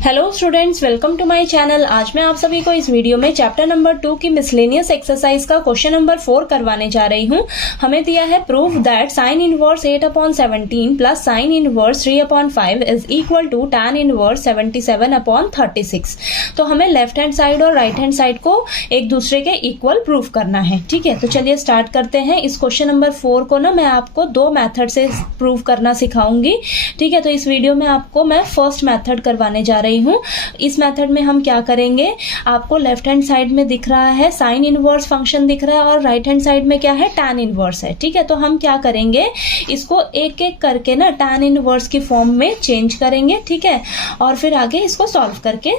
Hello students, welcome to my channel. आज मैं आप सभी को इस वीडियो में चैप्टर नंबर 2 की मिसलेनियस एक्सरसाइज का क्वेश्चन नंबर 4 करवाने जा रही हूँ। हमें दिया है prove that sine inverse 8/17 plus sine inverse 3/5 is equal to tan inverse 77/36। तो हमें लेफ्ट हैंड साइड और राइट हैंड साइड को एक दूसरे के इक्वल प्रूव करना है। ठीक है, तो चलिए स्टार्ट करते हैं। इस क्वेश्चन नंबर 4 को ना मैं आपको दो मेथड से प्रूव करना सिखाऊंगी। ठीक है, तो इस वीडियो में आपको मैं फर्स्ट मेथड करवाने जा रही हूँ। इस मेथड में हम क्या करेंगे, आपको लेफ्ट हैंड साइड में दिख रहा है साइन इनवर्स फंक्शन दिख रहा है और राइट हैंड साइड में क्या है, टैन इनवर्स है। ठीक है, तो हम क्या करेंगे, इसको एक एक करके ना टैन इनवर्स की फॉर्म में चेंज करेंगे। ठीक है, और फिर आगे इसको सॉल्व करके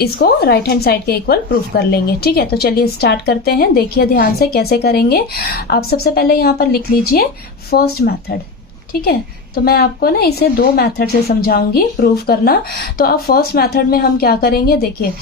इसको राइट हैंड साइड के इक्वल प्रूफ कर लेंगे। ठीक है, तो चलिए स्टार्ट करते हैं। देखिए ध्यान से कैसे करेंगे। आप सबसे पहले यहाँ पर लिख लीजिए फर्स्ट मेथड। ठीक है, तो मैं आपको ना इसे दो मेथड से समझाऊंगी प्रूफ करना। तो अब फर्स्ट मेथड में हम क्या करेंगे, देखिए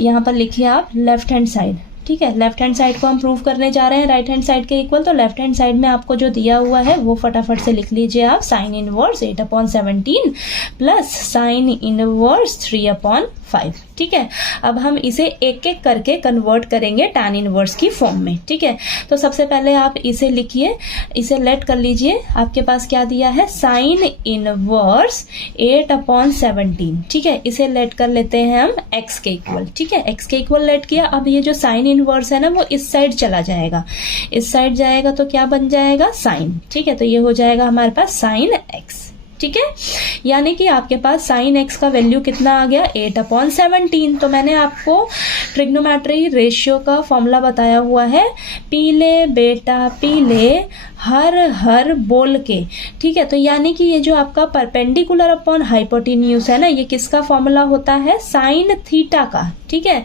यहाँ पर लिखिए आप लेफ्ट हैंड साइड। ठीक है, लेफ्ट हैंड साइड को हम प्रूव करने जा रहे हैं राइट हैंड साइड के इक्वल। तो लेफ्ट हैंड साइड में आपको जो दिया हुआ है वो फटाफट से लिख लीजिए आप। Sign inverse 8/17 plus sine inverse 3/5। ठीक है, अब हम इसे एक एक करके कन्वर्ट करेंगे टैन इनवर्स की फॉर्म में। ठीक है, तो सबसे पहले आप इसे लिखिए, इसे लेट कर लीजिए। आपके पास क्या दिया है, साइन इनवर्स 8/17। ठीक है, इसे लेट कर लेते हैं हम x के इक्वल। ठीक है, x के इक्वल लेट किया। अब ये जो साइन इनवर्स है ना वो इस साइड चला जाएगा, इस साइड जाएगा तो क्या बन जाएगा, साइन। ठीक है, तो ये हो जाएगा हमारे पास साइन x। ठीक है, यानी कि आपके पास साइन x का वैल्यू कितना आ गया, 8/17। तो मैंने आपको ट्रिग्नोमेट्री रेशियो का फॉर्मूला बताया हुआ है, पीले बेटा पीले हर हर बोल के। ठीक है, तो यानी कि ये जो आपका परपेंडिकुलर अपॉन हाइपोटेन्यूज है ना, ये किसका फॉर्मूला होता है, साइन थीटा का। ठीक है,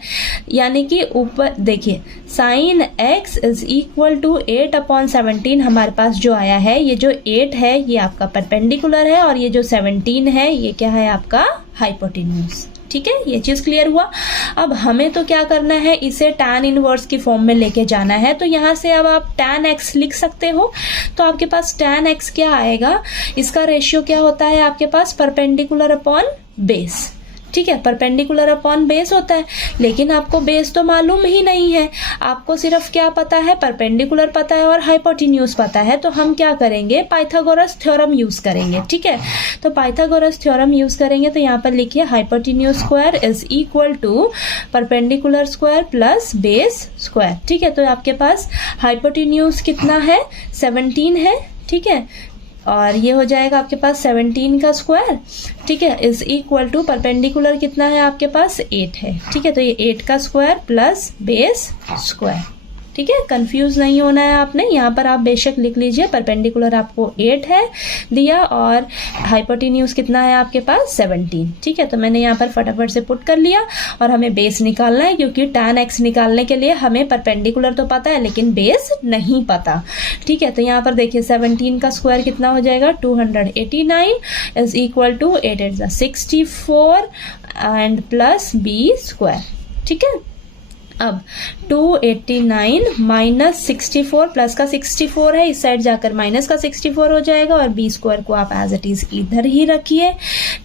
यानी कि ऊपर देखिए sine x is equal to 8/17 हमारे पास जो आया है, ये जो 8 है ये आपका परपेंडिकुलर है और ये जो 17 है ये क्या है, आपका हाइपोटेन्यूज। ठीक है, ये चीज क्लियर हुआ। अब हमें तो क्या करना है, इसे tan इनवर्स की फॉर्म में लेके जाना है। तो यहाँ से अब आप tan x लिख सकते हो। तो आपके पास tan x क्या आएगा, इसका रेशियो क्या होता है आपके पास, परपेंडिकुलर अपॉन बेस। ठीक है, परपेंडिकुलर अपॉन बेस होता है, लेकिन आपको बेस तो मालूम ही नहीं है। आपको सिर्फ क्या पता है, परपेंडिकुलर पता है और हाइपोटेन्यूज पता है। तो हम क्या करेंगे, पाइथागोरस थ्योरम यूज करेंगे। ठीक है, तो पाइथागोरस थ्योरम यूज करेंगे। तो यहाँ पर लिखिए hypotenuse square is equal to perpendicular square plus base square. ठीक है, तो आपके पास हाइपोटेन्यूज कितना है, 17 है। ठीक है, और ये हो जाएगा आपके पास 17 का स्क्वायर। ठीक है, इज इक्वल टू परपेंडिकुलर कितना है आपके पास, 8 है। ठीक है, तो ये 8 का स्क्वायर प्लस बेस स्क्वायर। ठीक है, कंफ्यूज नहीं होना है आपने। यहाँ पर आप बेशक लिख लीजिए परपेंडिकुलर आपको 8 है दिया और हाइपोटेन्यूज कितना है आपके पास, 17। ठीक है, तो मैंने यहाँ पर फटाफट से पुट कर लिया और हमें बेस निकालना है, क्योंकि tan x निकालने के लिए हमें परपेंडिकुलर तो पता है लेकिन बेस नहीं पता। ठीक है, तो यहाँ पर देखिए 17 का स्क्वायर कितना हो जाएगा, 289 is equal to 8 8 64 and plus B square. ठीक है, अब 289 माइनस 64 प्लस का 64 है, इस साइड जाकर माइनस का 64 हो जाएगा और बी स्क्वायर को आप एज इट इज इधर ही रखिए।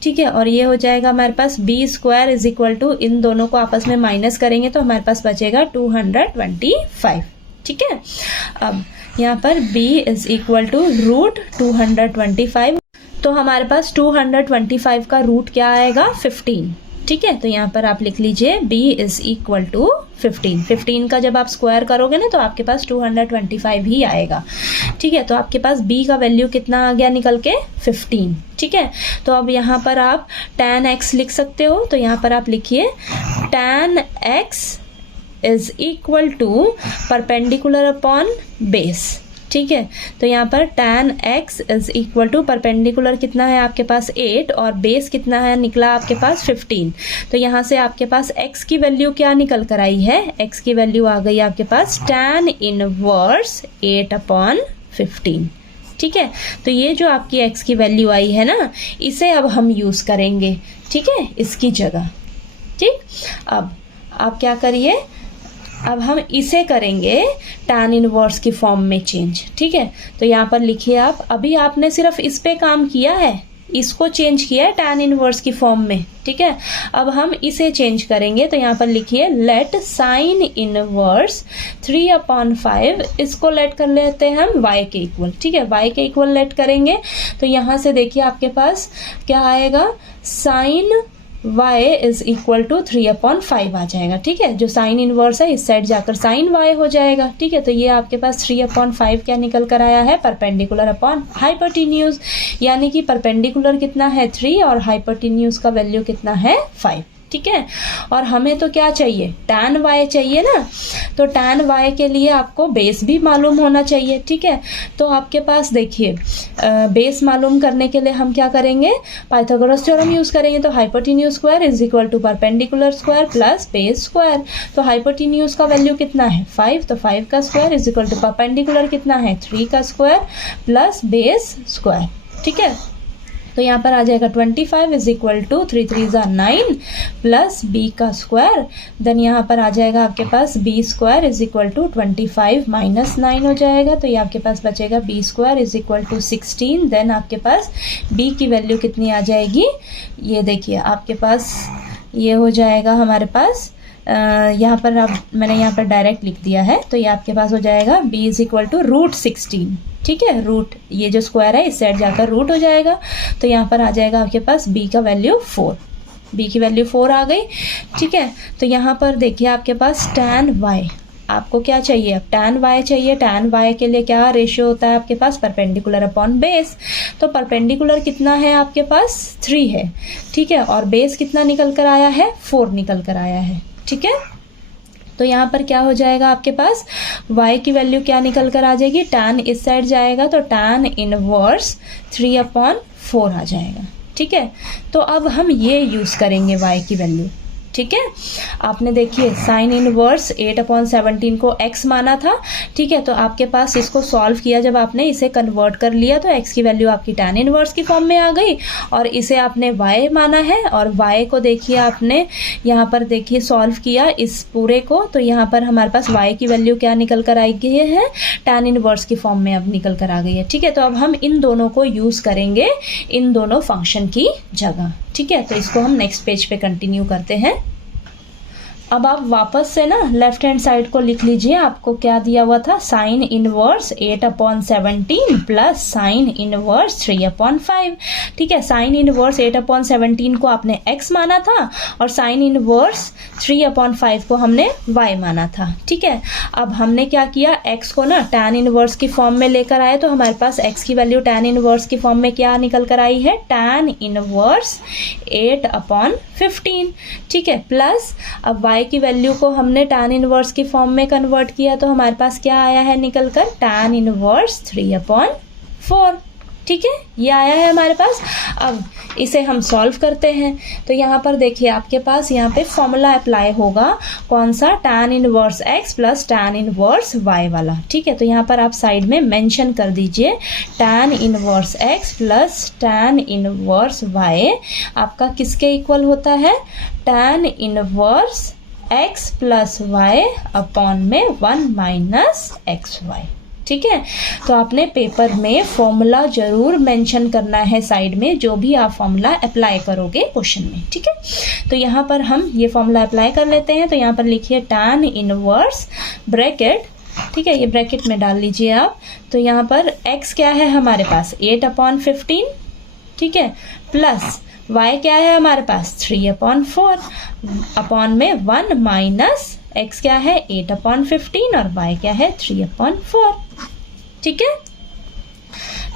ठीक है, और ये हो जाएगा हमारे पास B square is equal to, इन दोनों को आपस में माइनस करेंगे तो हमारे पास बचेगा 225। ठीक है, अब यहाँ पर b is equal to root 225। तो हमारे पास 225 का रूट क्या आएगा, 15। ठीक है, तो यहाँ पर आप लिख लीजिए b इज इक्वल टू 15। 15 का जब आप स्क्वायर करोगे ना तो आपके पास 225 ही आएगा। ठीक है, तो आपके पास b का वैल्यू कितना आ गया निकल के, 15। ठीक है, तो अब यहाँ पर आप tan x लिख सकते हो। तो यहाँ पर आप लिखिए tan x is equal to perpendicular upon base. ठीक है, तो यहाँ पर tan x is equal to perpendicular कितना है आपके पास, 8 और बेस कितना है निकला आपके पास, 15। तो यहाँ से आपके पास x की वैल्यू क्या निकल कर आई है, x की वैल्यू आ गई आपके पास tan इनवर्स 8/15। ठीक है, तो ये जो आपकी x की वैल्यू आई है ना, इसे अब हम यूज करेंगे। ठीक है, इसकी जगह। ठीक, अब आप क्या करिए, अब हम इसे करेंगे tan इनवर्स की फॉर्म में चेंज। ठीक है, तो यहाँ पर लिखिए आप, अभी आपने सिर्फ इस पे काम किया है, इसको चेंज किया है tan इनवर्स की फॉर्म में, ठीक है। अब हम इसे चेंज करेंगे तो यहाँ पर लिखिए लेट साइन इनवर्स 3/5, इसको लेट कर लेते हैं हम y के इक्वल, ठीक है। y के इक्वल लेट करेंगे तो यहाँ से देखिए आपके पास क्या आएगा, sine y is equal to 3/5 आ जाएगा, ठीक है। जो साइन इनवर्स है इस साइड जाकर साइन y हो जाएगा, ठीक है। तो ये आपके पास 3/5 क्या निकल कर आया है, परपेंडिकुलर अपॉन हाइपोटेन्यूज, यानी कि परपेंडिकुलर कितना है 3 और हाइपोटेन्यूज का वैल्यू कितना है 5, ठीक है। और हमें तो क्या चाहिए, tan y चाहिए ना, तो tan y के लिए आपको बेस भी मालूम होना चाहिए, ठीक है। तो आपके पास देखिए बेस मालूम करने के लिए हम क्या करेंगे, पाइथागोरस थ्योरम यूज करेंगे। तो hypotenuse square is equal to perpendicular square plus base square. तो हाइपोटेन्यूज का वैल्यू कितना है 5, तो 5 का square is equal to perpendicular कितना है 3 का स्क्वायर प्लस बेस स्क्वायर, ठीक है। तो यहाँ पर आ जाएगा 25 इज इक्वल टू 3 3 ज़ा 9 प्लस बी का स्क्वायर, देन यहाँ पर आ जाएगा आपके पास B square is equal to 25 minus 9 हो जाएगा, तो ये आपके पास बचेगा B square is equal to 16। Then आपके पास बी की वैल्यू कितनी आ जाएगी, ये देखिए आपके पास ये हो जाएगा हमारे पास यहाँ पर अब मैंने यहाँ पर डायरेक्ट लिख दिया है, तो ये आपके पास हो जाएगा b इज इक्वल टू √16, ठीक है। रूट ये जो स्क्वायर है इस साइड जाकर रूट हो जाएगा, तो यहाँ पर आ जाएगा आपके पास b का वैल्यू 4, b की वैल्यू 4 आ गई, ठीक है। तो यहाँ पर देखिए आपके पास tan y, आपको क्या चाहिए, अब tan y चाहिए। tan y के लिए क्या रेशियो होता है आपके पास, परपेंडिकुलर अपॉन बेस। तो परपेंडिकुलर कितना है आपके पास 3 है, ठीक है, और बेस कितना निकल कर आया है 4 निकल कर आया है, ठीक है। तो यहाँ पर क्या हो जाएगा आपके पास y की वैल्यू क्या निकल कर आ जाएगी, tan इस साइड जाएगा तो tan इनवर्स 3/4 आ जाएगा, ठीक है। तो अब हम ये यूज़ करेंगे y की वैल्यू, ठीक है। आपने देखिए साइन इनवर्स 8/17 को x माना था, ठीक है। तो आपके पास इसको सॉल्व किया, जब आपने इसे कन्वर्ट कर लिया तो x की वैल्यू आपकी tan इनवर्स की फॉर्म में आ गई, और इसे आपने y माना है, और y को देखिए आपने यहाँ पर देखिए सॉल्व किया इस पूरे को, तो यहाँ पर हमारे पास y की वैल्यू क्या निकल कर आई गई है, tan इनवर्स की फॉर्म में अब निकल कर आ गई है, ठीक है। तो अब हम इन दोनों को यूज़ करेंगे इन दोनों फंक्शन की जगह, ठीक है। तो इसको हम नेक्स्ट पेज पे कंटिन्यू करते हैं। अब आप वापस से ना लेफ्ट हैंड साइड को लिख लीजिए, आपको क्या दिया हुआ था, sign inverse 8/17 plus sine inverse 3/5, ठीक है। साइन इनवर्स 8/17 को आपने x माना था और साइन इनवर्स 3/5 को हमने y माना था, ठीक है। अब हमने क्या किया, x को ना tan इनवर्स की फॉर्म में लेकर आए, तो हमारे पास x की वैल्यू tan इनवर्स की फॉर्म में क्या निकल कर आई है, tan इनवर्स 8/15, ठीक है, प्लस अब y की वैल्यू को हमने tan इनवर्स की फॉर्म में कन्वर्ट किया, तो हमारे पास क्या आया है निकल कर, tan इनवर्स 3/4, ठीक है, ये आया है हमारे पास। अब इसे हम सॉल्व करते हैं, तो यहाँ पर देखिए आपके पास यहाँ पे फॉर्मूला अप्लाई होगा, कौन सा, tan inverse x plus tan inverse y वाला, ठीक है। तो यहाँ पर आप साइड में मेंशन कर दीजिए tan inverse x plus tan inverse y आपका किसके इक्वल होता है, tan inverse x plus y upon में 1 माइनस xy, ठीक है। तो आपने पेपर में फॉर्मूला जरूर मेंशन करना है साइड में, जो भी आप फॉर्मूला अप्लाई करोगे क्वेश्चन में, ठीक है। तो यहाँ पर हम ये फॉर्मूला अप्लाई कर लेते हैं, तो यहाँ पर लिखिए tan इनवर्स ब्रैकेट, ठीक है, ये ब्रैकेट में डाल लीजिए आप। तो यहाँ पर x क्या है हमारे पास 8/15, ठीक है, प्लस y क्या है हमारे पास 3/4 अपॉन में 1 माइनस x क्या है 8/15 और y क्या है 3/4, ठीक है।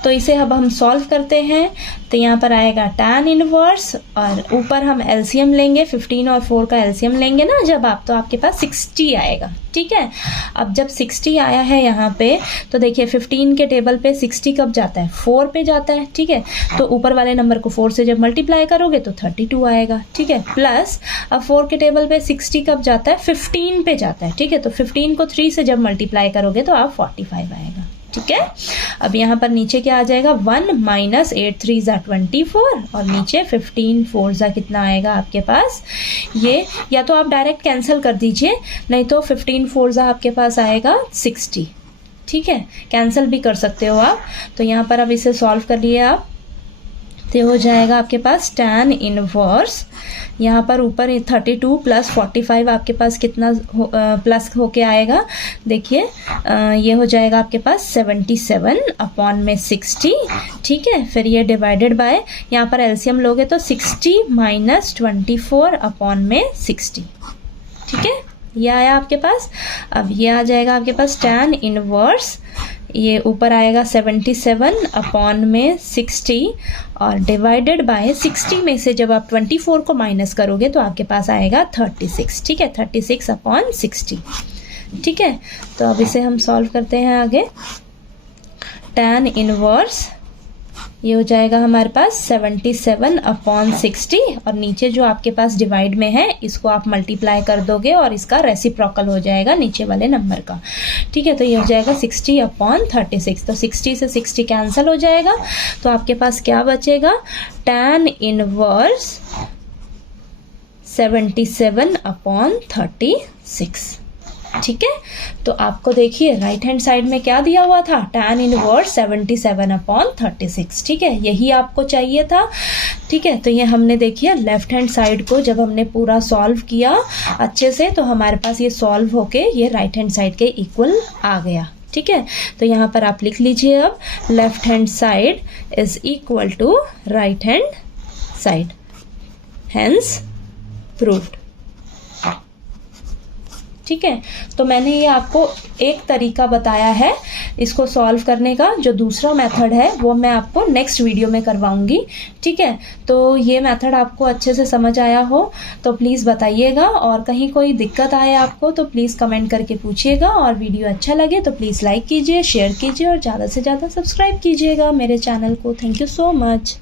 तो इसे अब हम सॉल्व करते हैं, तो यहाँ पर आएगा tan इनवर्स और ऊपर हम एलसीएम लेंगे, 15 और 4 का एलसीएम लेंगे ना जब आप, तो आपके पास 60 आएगा, ठीक है। अब जब 60 आया है यहाँ पे, तो देखिए 15 के टेबल पे 60 कब जाता है, 4 पे जाता है, ठीक है। तो ऊपर वाले नंबर को 4 से जब मल्टीप्लाई करोगे तो 32 आएगा, ठीक है। प्लस अब 4 के टेबल पे 60 कब जाता है, 15 पे जाता है, ठीक है। तो 15 को 3 से जब मल्टीप्लाई करोगे तो आप 45 आएगा, ठीक है। अब यहाँ पर नीचे क्या आ जाएगा, 1 माइनस 8 3 ज़ा 24 और नीचे 15 4 ज़ा कितना आएगा आपके पास, ये या तो आप डायरेक्ट कैंसिल कर दीजिए, नहीं तो 15 4 ज़ा आपके पास आएगा 60, ठीक है, कैंसिल भी कर सकते हो आप। तो यहाँ पर अब इसे सॉल्व कर लिए आप, तो हो जाएगा आपके पास tan इनवर्स, यहाँ पर ऊपर 32 प्लस 45 आपके पास कितना प्लस होके आएगा, देखिए ये हो जाएगा आपके पास 77 अपॉन में 60, ठीक है। फिर ये डिवाइडेड बाय, यहाँ पर एलसीएम लोगे तो 60 माइनस 24 अपॉन में 60, ठीक है, ये आया आपके पास। अब ये आ जाएगा आपके पास tan इनवर्स, ये ऊपर आएगा 77 अपॉन में 60 और डिवाइडेड बाय 60 में से जब आप 24 को माइनस करोगे तो आपके पास आएगा 36, ठीक है, 36 अपॉन 60, ठीक है। तो अब इसे हम सॉल्व करते हैं आगे। tan इनवर्स ये हो जाएगा हमारे पास 77 अपॉन 60 और नीचे जो आपके पास डिवाइड में है इसको आप मल्टीप्लाई कर दोगे और इसका रेसिप्रोकल हो जाएगा नीचे वाले नंबर का, ठीक है। तो ये हो जाएगा 60 अपॉन 36, तो 60 से 60 कैंसिल हो जाएगा, तो आपके पास क्या बचेगा, tan इनवर्स 77 अपॉन 36, ठीक है। तो आपको देखिए राइट हैंड साइड में क्या दिया हुआ था, tan इनवर्स 77 अपॉन 36, ठीक है, यही आपको चाहिए था, ठीक है। तो ये हमने देखिए लेफ्ट हैंड साइड को जब हमने पूरा सॉल्व किया अच्छे से तो हमारे पास ये सॉल्व होके ये राइट हैंड साइड के इक्वल आ गया, ठीक है। तो यहाँ पर आप लिख लीजिए अब left hand side is equal to right hand side, hence proved, ठीक है। तो मैंने ये आपको एक तरीका बताया है इसको सॉल्व करने का, जो दूसरा मेथड है वो मैं आपको नेक्स्ट वीडियो में करवाऊंगी, ठीक है। तो ये मेथड आपको अच्छे से समझ आया हो तो प्लीज़ बताइएगा, और कहीं कोई दिक्कत आए आपको तो प्लीज़ कमेंट करके पूछिएगा, और वीडियो अच्छा लगे तो प्लीज़ लाइक कीजिए, शेयर कीजिए और ज़्यादा से ज़्यादा सब्सक्राइब कीजिएगा मेरे चैनल को। Thank you so much.